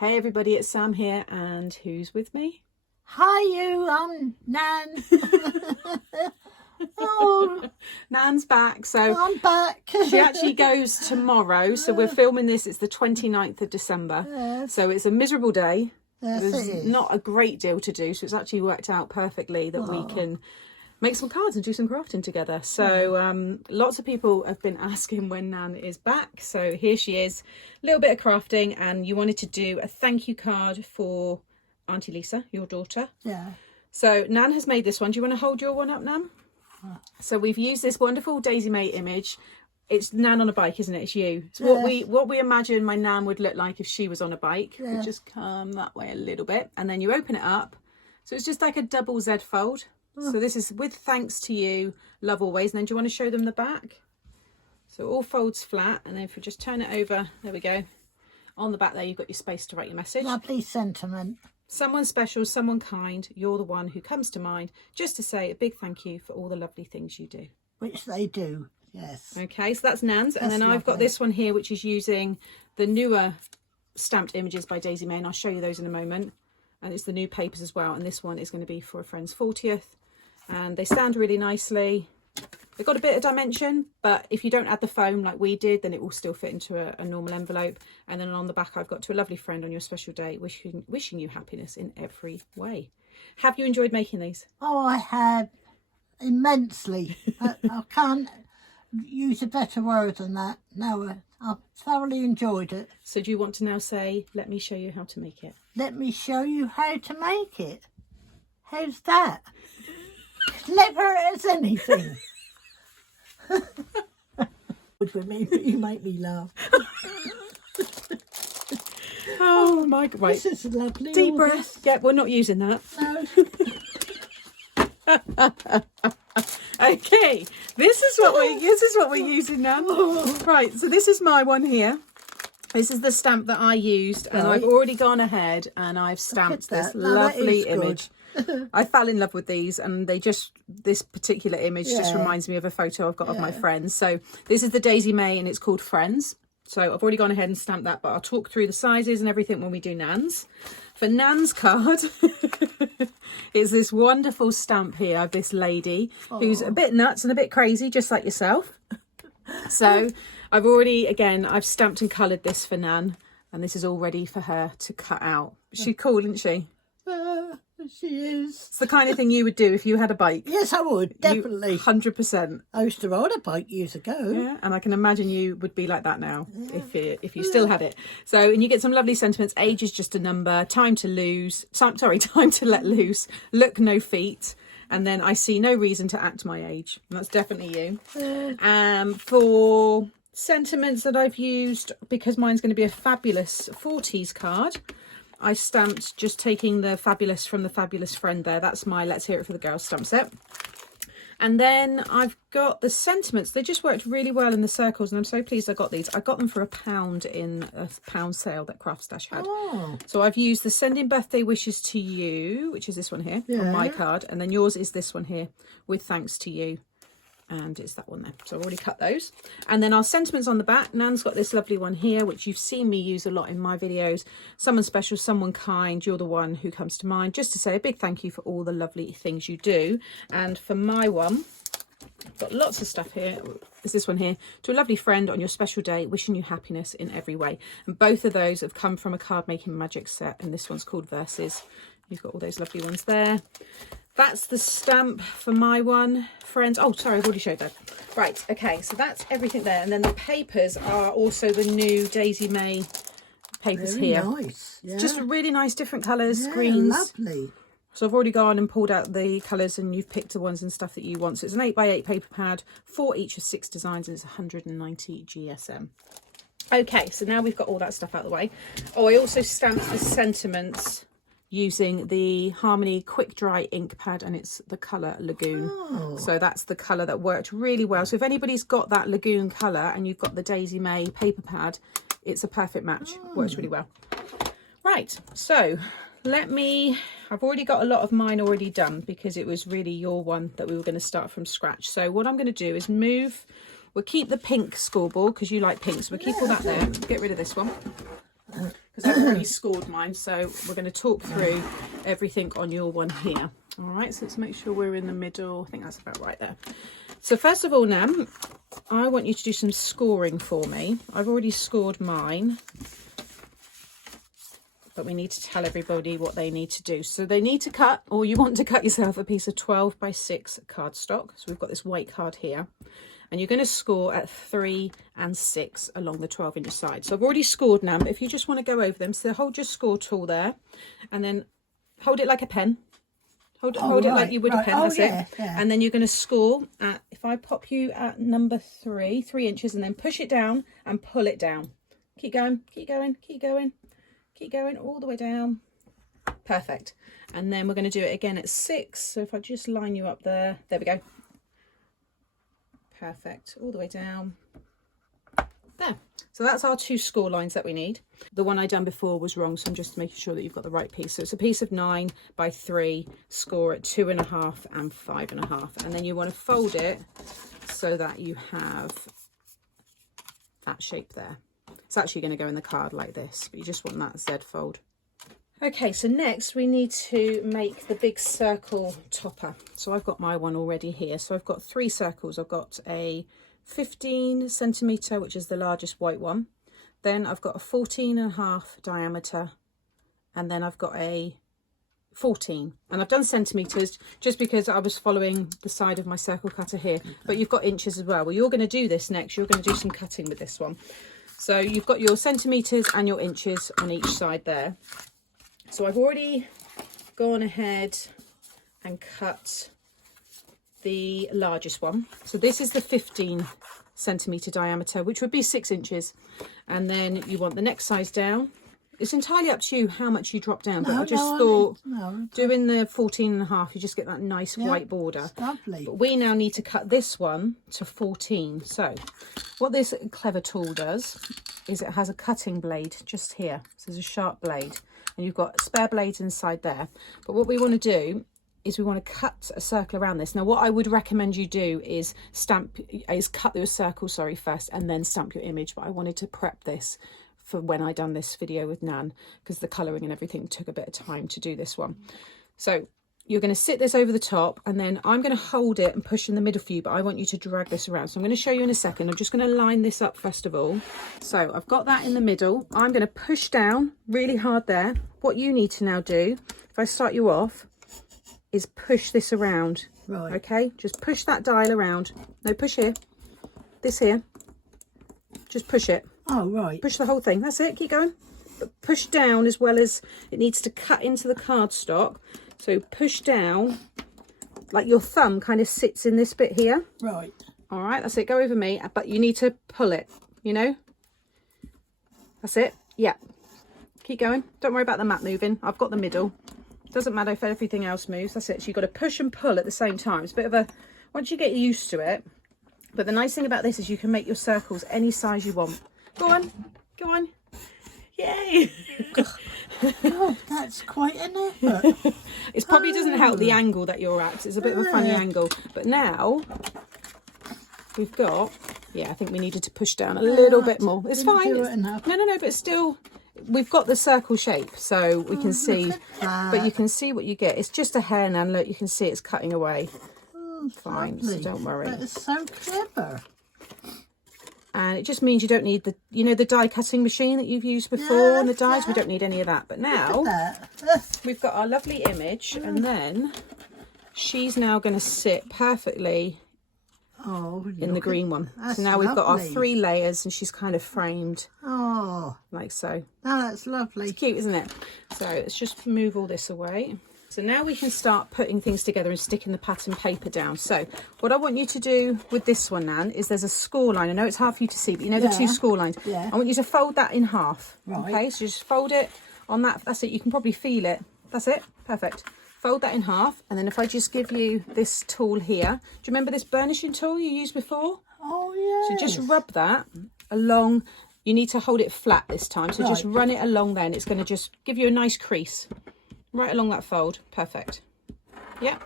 Hey everybody, it's Sam here, and who's with me? Hi you, I'm Nan. Oh, Nan's back, so I'm back. she actually goes tomorrow, so we're filming this, it's the 29th of December. Yes. So it's a miserable day. Yes, There's it is. not a great deal to do, so it's actually worked out perfectly that we can make some cards and do some crafting together. So lots of people have been asking when Nan is back, so here she is. A little bit of crafting, and you wanted to do a thank you card for Auntie Lisa, your daughter. Yeah. So Nan has made this one. Do you want to hold your one up, Nan? So we've used this wonderful Daisy Mae image. It's Nan on a bike, isn't it? It's you. It's what we imagine my Nan would look like if she was on a bike. Yeah. We just come that way a little bit, and then you open it up. So it's just like a double Z fold. So this is with thanks to you, love always. And then do you want to show them the back? So it all folds flat, and then if we just turn it over, there we go. On the back there, you've got your space to write your message. Lovely sentiment. Someone special, someone kind, you're the one who comes to mind, just to say a big thank you for all the lovely things you do. Which they do, yes. Okay, so that's Nan's. And then I've got lovely. this one here, which is using the newer stamped images by Daisy Mae, and I'll show you those in a moment. And it's the new papers as well. And this one is going to be for a friend's 40th. And they stand really nicely. They've got a bit of dimension, but if you don't add the foam like we did, then it will still fit into a normal envelope. And then on the back, I've got to a lovely friend on your special day, wishing you happiness in every way. Have you enjoyed making these? Oh, I have immensely. I can't use a better word than that. No, I've thoroughly enjoyed it. So do you want to now say, let me show you how to make it? Let me show you how to make it. How's that? Clever as anything. With me, but you make me laugh. Oh my God, right. This is lovely. Deep all breath. Yeah, we're not using that. No. Okay, this is what we're using now. Right, so this is my one here. This is the stamp that I used, and I've already gone ahead and I've stamped this lovely image. I fell in love with these, and this particular image just reminds me of a photo I've got of my friends. So this is the Daisy Mae, and it's called Friends. So I've already gone ahead and stamped that, but I'll talk through the sizes and everything when we do Nan's. For Nan's card, is this wonderful stamp here of this lady who's a bit nuts and a bit crazy, just like yourself. So I've stamped and coloured this for Nan, and this is all ready for her to cut out. She's cool, isn't she? She is. It's the kind of thing you would do if you had a bike. Yes, I would, definitely. 100%. I used to ride a bike years ago. Yeah, and I can imagine you would be like that now if you still had it. So, and you get some lovely sentiments. Age is just a number. Time to let loose. Look no feet. And then I see no reason to act my age. And that's definitely you. For sentiments that I've used, because mine's going to be a fabulous 40s card, I stamped just taking the fabulous from the fabulous friend there. That's my Let's Hear It for the Girls stamp set. And then I've got the sentiments. They just worked really well in the circles, and I'm so pleased I got these. I got them for £1 in a pound sale that Craft Stash had. So I've used the Sending Birthday Wishes to You, which is this one here on my card, and then yours is this one here with thanks to you. And it's that one there. So I've already cut those. And then our sentiments on the back. Nan's got this lovely one here, which you've seen me use a lot in my videos. Someone special, someone kind, you're the one who comes to mind. Just to say a big thank you for all the lovely things you do. And for my one, I've got lots of stuff here. There's this one here. To a lovely friend on your special day, wishing you happiness in every way. And both of those have come from a card making magic set. And this one's called Verses. You've got all those lovely ones there. That's the stamp for my one, Friends. Oh, sorry, I've already showed that. Right, okay, so that's everything there. And then the papers are also the new Daisy Mae papers here. Nice. Yeah. Just really nice, different colours, greens. Lovely. So I've already gone and pulled out the colours, and you've picked the ones and stuff that you want. So it's an 8x8 paper pad, 4 each of 6 designs, and it's 190 GSM. Okay, so now we've got all that stuff out of the way. Oh, I also stamped the sentiments using the Harmony Quick Dry ink pad, and it's the colour Lagoon. So that's the colour that worked really well. So if anybody's got that Lagoon colour and you've got the Daisy Mae paper pad, it's a perfect match. Works really well. Right, so I've already got a lot of mine already done because it was really your one that we were going to start from scratch. So what I'm going to do is we'll keep the pink scoreboard because you like pink, so we'll keep all that there. Get rid of this one. because I've already scored mine. So we're going to talk through everything on your one here. All right, so let's make sure we're in the middle. I think that's about right there. So first of all, Nan, I want you to do some scoring for me. I've already scored mine, but we need to tell everybody what they need to do. So they need to cut, or you want to cut yourself, a piece of 12 by 6 cardstock. So we've got this white card here, and you're going to score at 3 and 6 along the 12-inch side. So I've already scored now, but if you just want to go over them, so hold your score tool there, and then hold it like a pen. Hold it like you would a pen, that's it. Yeah. And then you're going to score at, if I pop you at number 3 inches, and then push it down and pull it down. Keep going, keep going, keep going. Keep going all the way down. Perfect. And then we're going to do it again at 6. So if I just line you up there, there we go. Perfect. All the way down. There. So that's our 2 score lines that we need. The one I done before was wrong, so I'm just making sure that you've got the right piece. So it's a piece of 9 by 3, score at 2.5 and 5.5. And then you want to fold it so that you have that shape there. It's actually going to go in the card like this, but you just want that Z fold. Okay, so next we need to make the big circle topper. So I've got my one already here. So I've got 3 circles. I've got a 15 centimetre, which is the largest white one. Then I've got a 14.5 diameter, and then I've got a 14, and I've done centimetres just because I was following the side of my circle cutter here, but you've got inches as well. Well, you're going to do this next. You're going to do some cutting with this one. So you've got your centimetres and your inches on each side there. So I've already gone ahead and cut the largest one. So this is the 15 centimetre diameter, which would be 6 inches. And then you want the next size down. It's entirely up to you how much you drop down, but I just thought doing the 14.5, you just get that nice white border. Lovely. But we now need to cut this one to 14. So what this clever tool does is it has a cutting blade just here. So there's a sharp blade, and you've got spare blades inside there. But what we want to do is we want to cut a circle around this. Now what I would recommend you do is cut your circle, first, and then stamp your image. But I wanted to prep this for when I done this video with Nan, because the colouring and everything took a bit of time to do this one. So you're going to sit this over the top, and then I'm going to hold it and push in the middle for you, but I want you to drag this around. So I'm going to show you in a second. I'm just going to line this up first of all. So I've got that in the middle. I'm going to push down really hard there. What you need to now do, if I start you off, is push this around. Right. Okay, just push that dial around. No, push here. This here. Just push it. Oh, right. Push the whole thing. That's it. Keep going. But push down as well as it needs to cut into the cardstock. So push down, like your thumb kind of sits in this bit here. Right. All right. That's it. Go over me. But you need to pull it, you know. That's it. Yeah. Keep going. Don't worry about the mat moving. I've got the middle. Doesn't matter if everything else moves. That's it. So you've got to push and pull at the same time. It's a bit of a, once you get used to it. But the nice thing about this is you can make your circles any size you want. Go on, go on. Yay! God, that's quite an effort. It probably doesn't help the angle that you're at. It's a bit of a funny angle. But now we've got, I think we needed to push down a little bit more. It's fine. No, but still, we've got the circle shape, so we can see. But you can see what you get. It's just a hair, Nan. Look, you can see it's cutting away. Fine, lovely. So don't worry. That is so clever. And it just means you don't need the, the die cutting machine that you've used before on the dies. We don't need any of that. But now we've got our lovely image, and then she's now going to sit perfectly in the green one. So now we've got our 3 layers, and she's kind of framed like so. Oh, that's lovely. It's cute, isn't it? So let's just move all this away. So now we can start putting things together and sticking the pattern paper down. So what I want you to do with this one, Nan, is there's a score line. I know it's hard for you to see, but the 2 score lines. Yeah. I want you to fold that in half. Right. Okay, so just fold it on that. That's it. You can probably feel it. That's it. Perfect. Fold that in half. And then if I just give you this tool here. Do you remember this burnishing tool you used before? Oh, yeah. So just rub that along. You need to hold it flat this time. So just run it along there, and it's going to just give you a nice crease. Right along that fold. Perfect. Yep.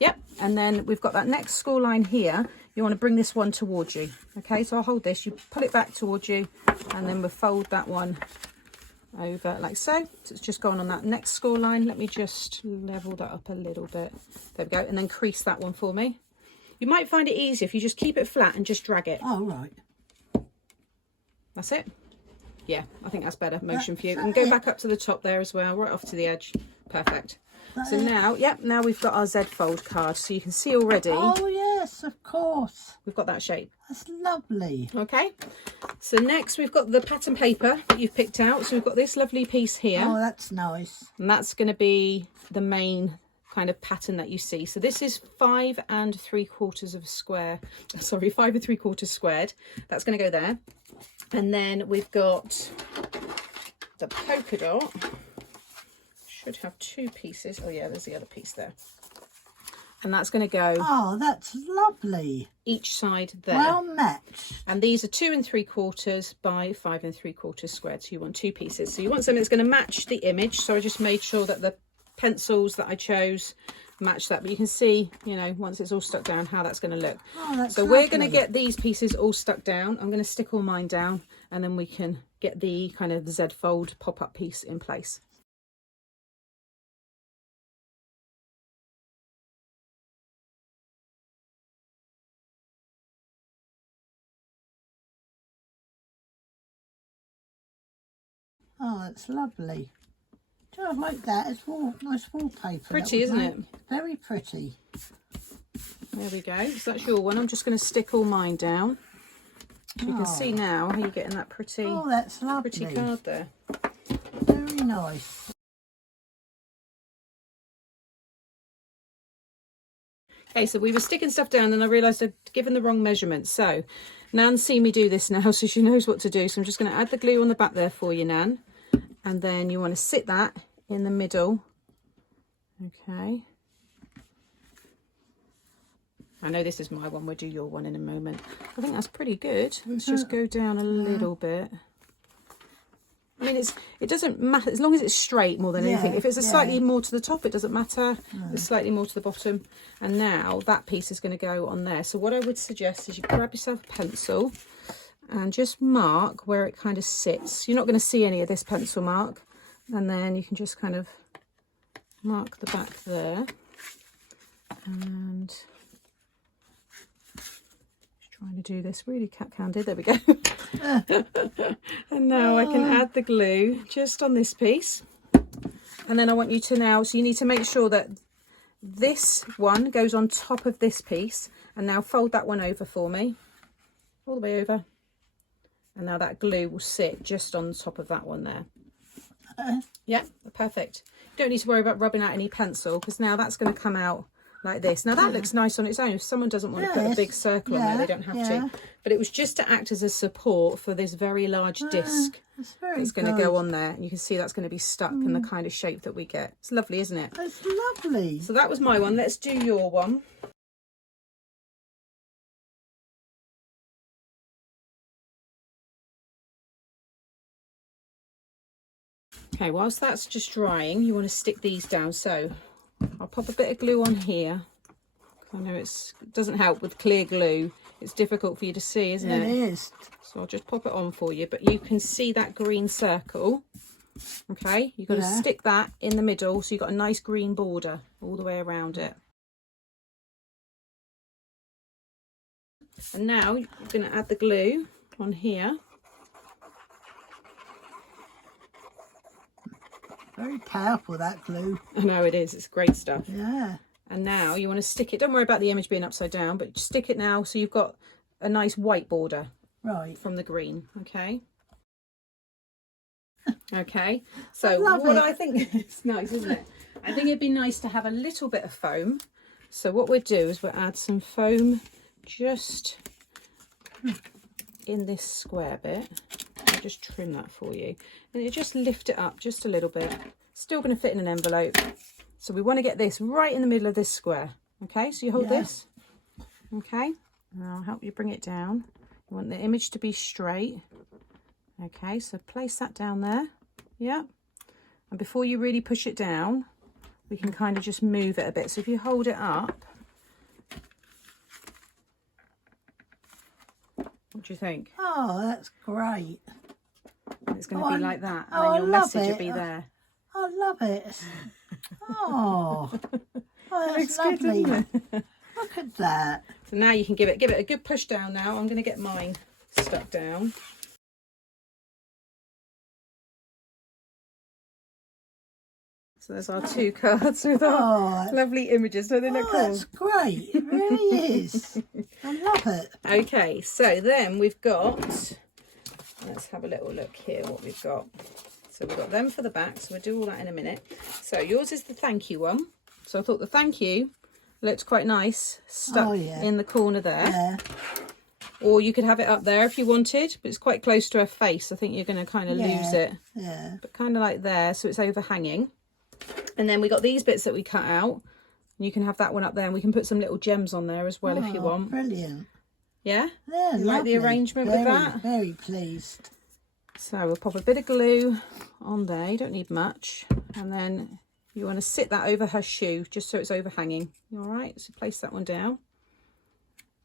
Yep. And then we've got that next score line here. You want to bring this one towards you. Okay, so I'll hold this. You pull it back towards you, and then we'll fold that one over like so. So it's just gone on that next score line. Let me just level that up a little bit. There we go. And then crease that one for me. You might find it easier if you just keep it flat and just drag it. Oh, right. That's it. Yeah, I think that's better motion for you. And go back up to the top there as well, right off to the edge. Perfect. So now, yep, now we've got our Z fold card. So you can see already. Oh, yes, of course. We've got that shape. That's lovely. Okay. So next we've got the pattern paper that you've picked out. So we've got this lovely piece here. Oh, that's nice. And that's going to be the main kind of pattern that you see. So this is 5 3/4 of a square. Sorry, 5 3/4 squared. That's going to go there. And then we've got the polka dot. Should have 2 pieces. Oh yeah, there's the other piece there. And that's going to go. Oh, that's lovely. Each side there. Well matched. And these are 2 3/4 by 5 3/4 squared. So you want 2 pieces. So you want something that's going to match the image. So I just made sure that the pencils that I chose match that. But you can see, you know, once it's all stuck down, how that's going to look. Oh, that's so lovely. we're going to get these pieces all stuck down. I'm going to stick all mine down, and then we can get the kind of Z fold pop-up piece in place. Oh, that's lovely. Do I like that? It's nice wallpaper. Pretty, isn't it? Very pretty. There we go. So that's your one. I'm just going to stick all mine down. So you can see now how you're getting that pretty, oh, that's lovely. pretty card there. Very nice. Okay, so we were sticking stuff down and I realised I'd given the wrong measurements. So Nan's seen me do this now, so she knows what to do. So I'm just going to add the glue on the back there for you, Nan. And then you want to sit that in the middle. Okay. I know this is my one. We'll do your one in a moment. I think that's pretty good. Let's just go down a little bit. I mean, it doesn't matter as long as it's straight more than anything. If it's a slightly more to the top, it doesn't matter. It's slightly more to the bottom. And now that piece is going to go on there. So what I would suggest is you grab yourself a pencil and just mark where it kind of sits. You're not going to see any of this pencil mark. And then you can just kind of mark the back there. And trying to do this really cat-candid. There we go. And now I can add the glue just on this piece. And then I want you to now, so you need to make sure that this one goes on top of this piece. And now fold that one over for me. All the way over. And now that glue will sit just on top of that one there. Yeah, perfect. You don't need to worry about rubbing out any pencil because now that's going to come out like this. Now that looks nice on its own. If someone doesn't want to put a big circle on there, they don't have to. But it was just to act as a support for this very large disc that's going to go on there. And you can see that's going to be stuck in the kind of shape that we get. It's lovely, isn't it? It's lovely. So that was my one. Let's do your one. Okay, whilst that's just drying, you want to stick these down. So I'll pop a bit of glue on here. I know it doesn't help with clear glue. It's difficult for you to see, isn't it? It is. So I'll just pop it on for you. But you can see that green circle. Okay, you've got to stick that in the middle so you've got a nice green border all the way around it. And now you're going to add the glue on here. Very powerful, that glue. I know it is. It's great stuff. Yeah. And now you want to stick it. Don't worry about the image being upside down, but stick it now so you've got a nice white border from the green. Okay. Okay. So what I think it's nice, isn't it? I think it'd be nice to have a little bit of foam. So what we'll do is we'll add some foam just in this square bit. I'll just trim that for you. And you just lift it up just a little bit. Still going to fit in an envelope. So we want to get this right in the middle of this square. Okay, so you hold this. Okay, and I'll help you bring it down. You want the image to be straight. Okay, so place that down there. Yeah. And before you really push it down, we can kind of just move it a bit. So if you hold it up, what do you think? Oh, that's great. It's going to be like that, and oh, then I your love message will it. be there. I love it. Oh, that's Looks good, lovely. doesn't it? Look at that. So now you can give it a good push down now. I'm going to get mine stuck down. So there's our 2 cards with our lovely images. Don't they look cool? That's great. It really is. I love it. Okay, so then we've got, let's have a little look here what we've got. So we've got them for the back, so we'll do all that in a minute. So yours is the thank you one. So I thought the thank you looked quite nice, stuck in the corner there. Yeah. Or you could have it up there if you wanted, but it's quite close to her face. I think you're going to kind of lose it. Yeah. But kind of like there, so it's overhanging. And then we got these bits that we cut out. And you can have that one up there, and we can put some little gems on there as well if you want. Brilliant. Yeah? Yeah, you like the arrangement with that? Very pleased. So we'll pop a bit of glue on there. You don't need much. And then you want to sit that over her shoe, just so it's overhanging. All right, so place that one down.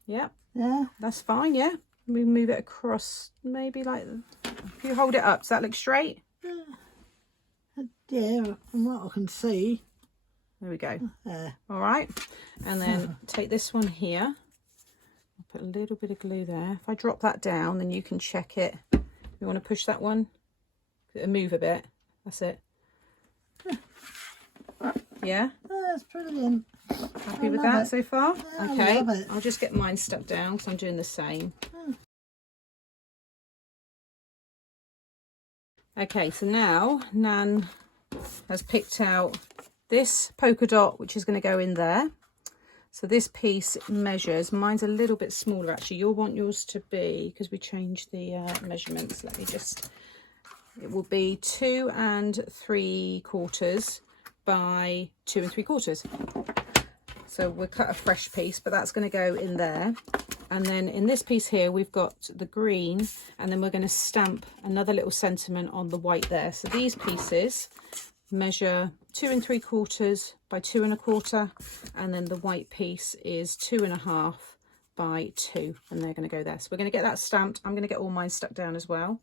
Yeah. Yeah. That's fine, yeah. We move it across, maybe like, if you hold it up, does that look straight? Yeah, from what I can see. There we go. Yeah. All right, and then take this one here. I'll put a little bit of glue there. If I drop that down, then you can check it. You want to push that one? It'll move a bit. That's it. Yeah? That's brilliant. Happy with that so far? Yeah, okay, I love it. I'll just get mine stuck down because I'm doing the same. Okay, so now Nan has picked out this polka dot, which is going to go in there. So this piece measures, mine's a little bit smaller actually. You'll want yours to be, because we changed the measurements. Let me just, it will be 2 3/4 by 2 3/4. So we'll cut a fresh piece, but that's going to go in there. And then in this piece here, we've got the green, and then we're going to stamp another little sentiment on the white there. So these pieces measure 2 3/4 by 2 1/4, and then the white piece is 2 1/2 by 2, and they're going to go there. So we're going to get that stamped. I'm going to get all mine stuck down as well.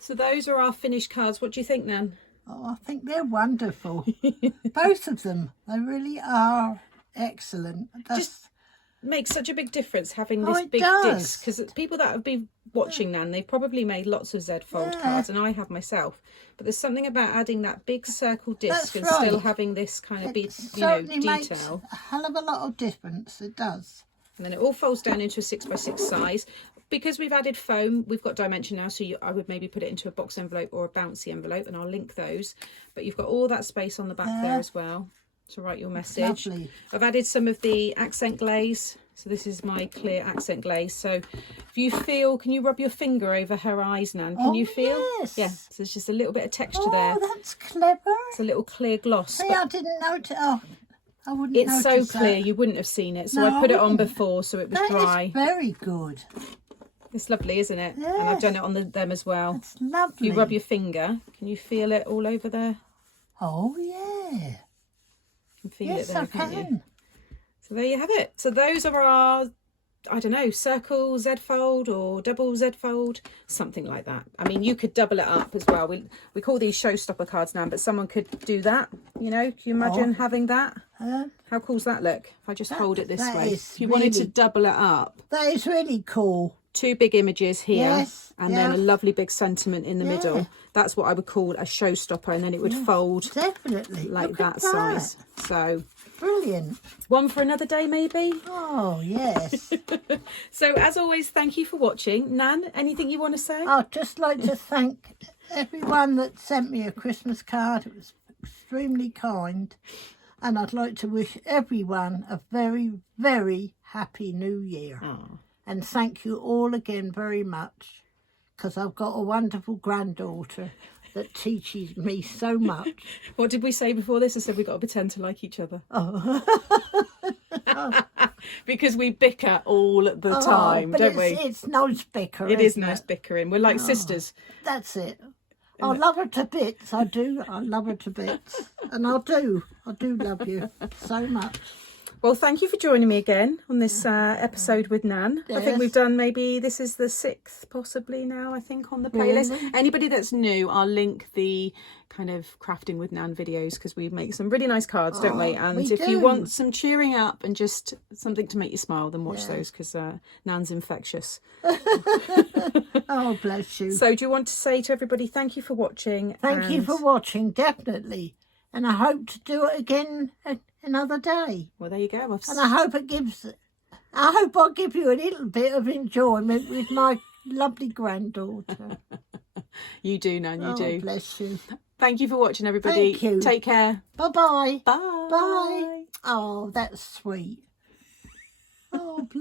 So those are our finished cards. What do you think, Nan? Oh, I think they're wonderful. Both of them. They really are excellent. Just makes such a big difference having this big disc, because people that have been watching Nan, they've probably made lots of Z fold cards, and I have myself. But there's something about adding that big circle disc and still having this kind of big, detail. Makes a hell of a lot of difference. It does. And then it all folds down into a 6x6 size. Because we've added foam, we've got dimension now, so I would maybe put it into a box envelope or a bouncy envelope, and I'll link those. But you've got all that space on the back there as well to write your message. Lovely. I've added some of the accent glaze. So this is my clear accent glaze. So if you feel, can you rub your finger over her eyes, Nan? Can you feel? Yes. Yeah, so there's just a little bit of texture there. Oh, that's clever. It's a little clear gloss. See, I didn't notice. Oh, I wouldn't it's notice so clear, that. you wouldn't have seen it. So No, I put I it on wouldn't. before, so it was That dry. is very good. It's lovely, isn't it? Yes. And I've done it on them as well. It's lovely. You rub your finger. Can you feel it all over there? Oh, yeah. You can feel Yes, it there, I can't you? can. So there you have it. So those are our, I don't know, circle Z fold or double Z fold, something like that. I mean, you could double it up as well. We call these showstopper cards now, but someone could do that. You know, can you imagine having that? How cool's that look? If I just hold it this way. If you wanted to double it up. That is really cool. 2 big images here, and then a yes. lovely big sentiment in the middle. That's what I would call a showstopper, and then it would fold Definitely. like Look that at size. So Brilliant. one for another day, maybe. Oh, yes. So as always, thank you for watching. Nan, anything you want to say? I'd just like to thank everyone that sent me a Christmas card. It was extremely kind. And I'd like to wish everyone a very, very happy new year. Oh. And thank you all again very much, because I've got a wonderful granddaughter that teaches me so much. What did we say before this? I said we've got to pretend to like each other. Oh. Because we bicker all the time, but don't we? It's nice bickering. It is nice bickering. We're like sisters. That's it. I love her to bits. I do. I love her to bits. And I do love you so much. Well, thank you for joining me again on this episode with Nan. I think Yes. we've done this is the 6th possibly now, I think, on the playlist. Really? Anybody that's new, I'll link the kind of crafting with Nan videos, because we make some really nice cards, don't we? And we if you do. want some cheering up and just something to make you smile, then watch those, because Nan's infectious. Oh, bless you. So do you want to say to everybody, thank you for watching? Thank you for watching, definitely. And I hope to do it again another day. Well, there you go. And I hope I'll give you a little bit of enjoyment with my lovely granddaughter. You do, Nan, you do. Bless you. Thank you for watching, everybody. Thank you. Take care. Bye-bye. Bye. Bye. Oh, that's sweet. Oh, bless.